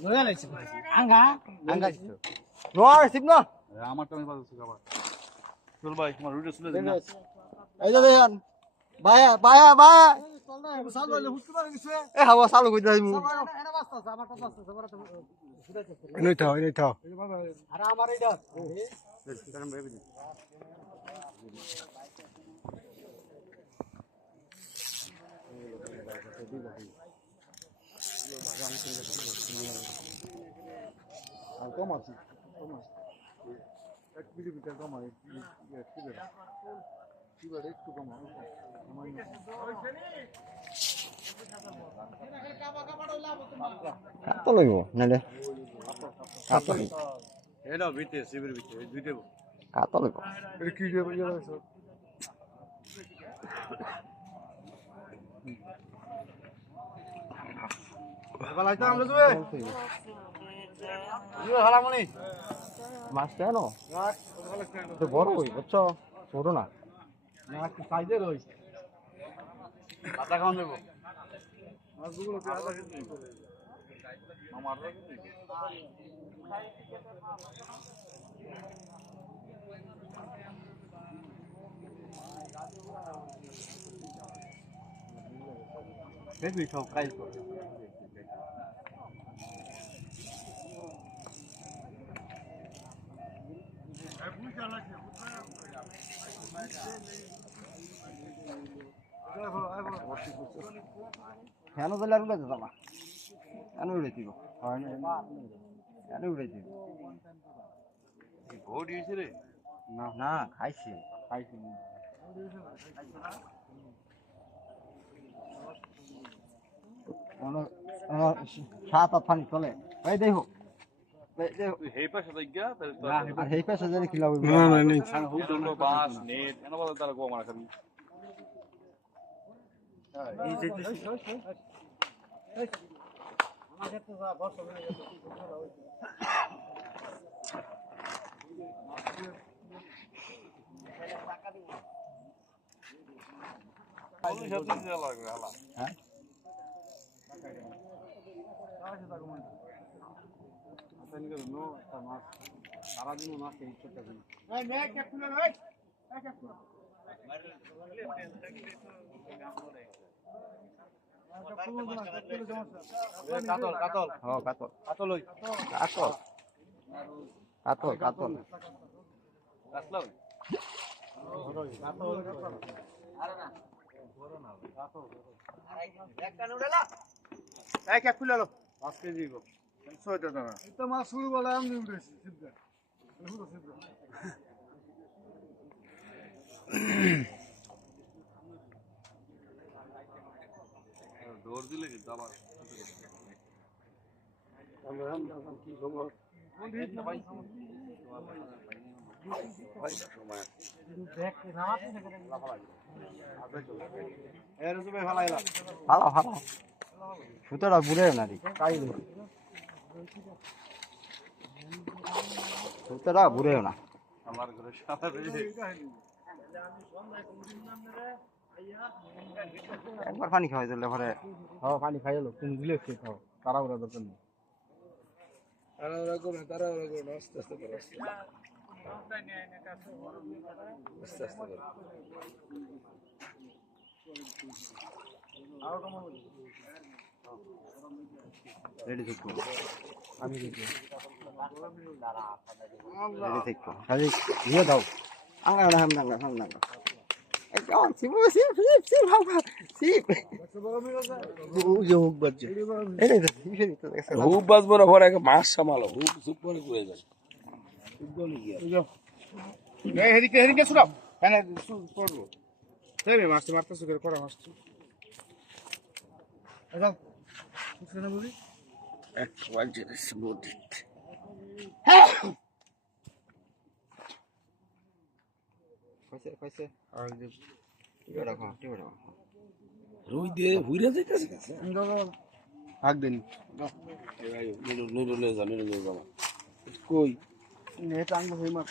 আঙ্গা আঙ্গা নোয়ার sheep না আমার তো আমি বাজছি খাবার চল ভাই তোমার রুটি চলে দিন এই যে দেখেন বায়া বায়া বায়া এ হাওয়া চালু কই যাইমু এনে থাও আর আমার এইটা কম আছে এক মিলিমিটার কম হয় একটু কম কত লইব নালে কত লইব এটা ভিতরে শিবির ভিতরে দুইটা কত লইব এটা কি দিয়ে বইয়া আছে বালাইতা আমরা যাবে ইয়ে হালামনি মাছ কেন তো বড় কই বুঝছো ছোট না না একটু সাইজে রইছে আধা খাওয়া দেবো মাছগুলো কি আধা কেজি আমার দেখবি সব কাজ করে কেন বলে আর উড়ে যাবা কেন উড়ে দিব কেন উড়ে দিব ভোট দিয়েছে রে না না খাইছি সাত আট পানি চলে এই দেখো হেই পাশে যাইগা আর এই পেছে যদি কিলা হইব না না নেই হুডলো বাস নেট এনা বলা তারা গো মারা খাবি এই যে আমাদের তো বর্ষ হয়ে গেছে হ্যাঁ সারাদিন মাছ কাতল কাতল হ্যাঁ কাতল কাতল ওই কাতল কাতল কাতল আসলাম কাতল আরে না বড় না কাতল একটা নুডলা এক এক খুলে লো 5 কেজি গো 6 টাকা এটা মাছ শুরু বলে আমি উঠেছি সিদ্ধা পুরো সিদ্ধা দৌড় দিলে কিন্তু আবার কি খবর সুতরা বুড়ে না সুতরা বুড়ে না আমার ঘরে সাদা একবার পানি খাওয়াই দিলে পরে পানি খাই এলো তুমি দিলে খেয়ে খাও তারা ওরা দরকার নেই তারা ওরা করো আস্তে আস্তে করো আস্তে আস্তে করো রেডি থাকো আমি রেডি থাকো খালি দিয়ে দাও আঙ্গা না হাম না হাম না একদম সিপ সিপ সিপ সিপ বাবা সিপ হুক বাজছে এই হুক বাজবো না পরে মাছ সামালো হুক চুপ করে ঘুরে যায় হেরিকে হেরিকে শুনাও হ্যাঁ পড়বো দেবে মাছটা মারতেছো করে করা মাছ যাও শুনে বলি এক বাজে বডি কইছে কইছে আর যে টিড়া কো টিড়া রুই দিয়ে হুইরা যাইতাছে ভাগ দেন নুরুলে যা কই নেট আঙ্গ হই মাছ